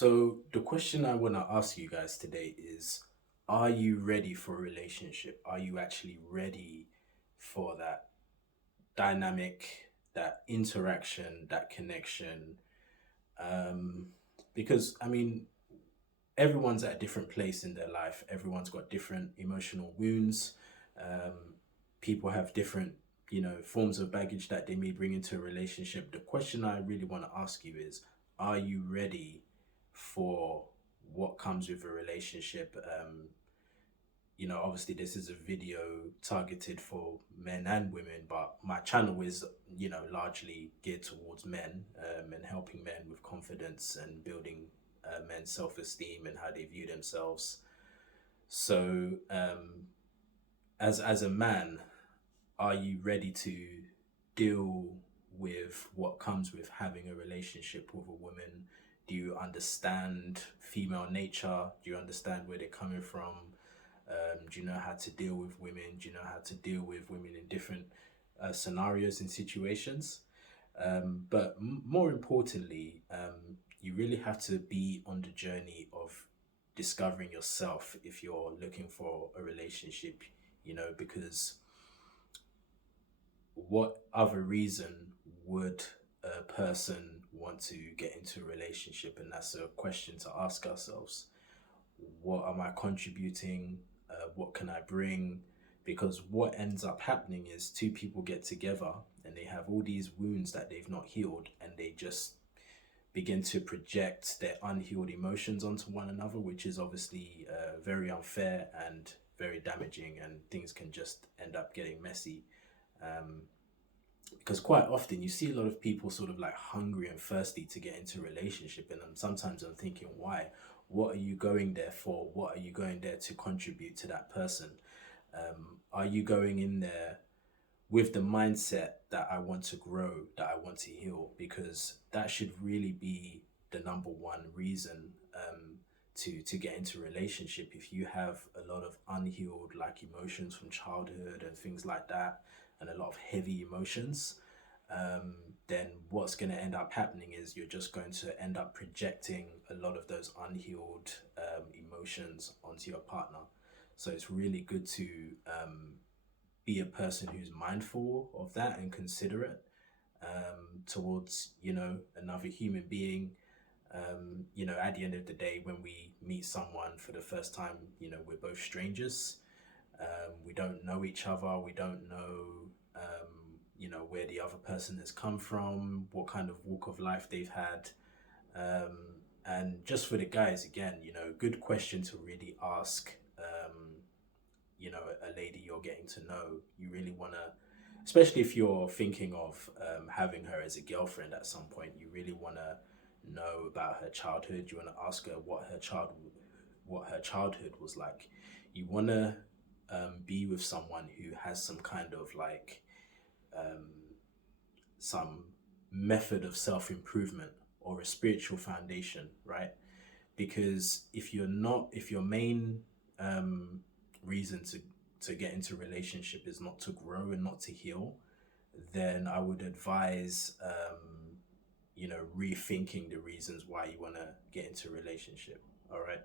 So, the question I want to ask you guys today is, are you ready for a relationship? Are you actually ready for that dynamic, that interaction, that connection? Um, because, everyone's at a different place in their life. Everyone's got different emotional wounds. Um, People have different, forms of baggage that they may bring into a relationship. The question I really want to ask you is, are you ready for what comes with a relationship? Obviously this is a video targeted for men and women, but my channel is, largely geared towards men, and helping men with confidence and building men's self-esteem and how they view themselves. So, as a man, are you ready to deal with what comes with having a relationship with a woman? Do you understand female nature? Do you understand where they're coming from? Do you know how to deal with women? Do you know how to deal with women in different scenarios and situations? But more importantly, you really have to be on the journey of discovering yourself if you're looking for a relationship, because what other reason would a person want to get into a relationship? And that's a question to ask ourselves. What am I contributing? What can I bring? Because what ends up happening is two people get together and they have all these wounds that they've not healed, and they just begin to project their unhealed emotions onto one another, which is obviously very unfair and very damaging, and things can just end up getting messy. Um, because quite often you see a lot of people sort of like hungry and thirsty to get into a relationship, and sometimes I'm thinking, why? What are you going there for? What are you going there to contribute to that person? Are you going in there with the mindset that I want to grow, that I want to heal? Because that should really be the number one reason, to get into a relationship. If you have a lot of unhealed like emotions from childhood and things like that, and a lot of heavy emotions, um, then what's going to end up happening is you're just going to end up projecting a lot of those unhealed emotions onto your partner. So it's really good to be a person who's mindful of that and considerate, towards, another human being. At the end of the day, when we meet someone for the first time, we're both strangers. We don't know each other. We don't know, where the other person has come from, what kind of walk of life they've had. Um, and just for the guys, again, good question to really ask. A lady you're getting to know, you really want to, especially if you're thinking of having her as a girlfriend at some point, you really want to know about her childhood. You want to ask her what her childhood was like. You want to be with someone who has some kind of like, um, some method of self improvement or a spiritual foundation, right? Because if your main reason to get into a relationship is not to grow and not to heal, then I would advise, rethinking the reasons why you want to get into a relationship. All right.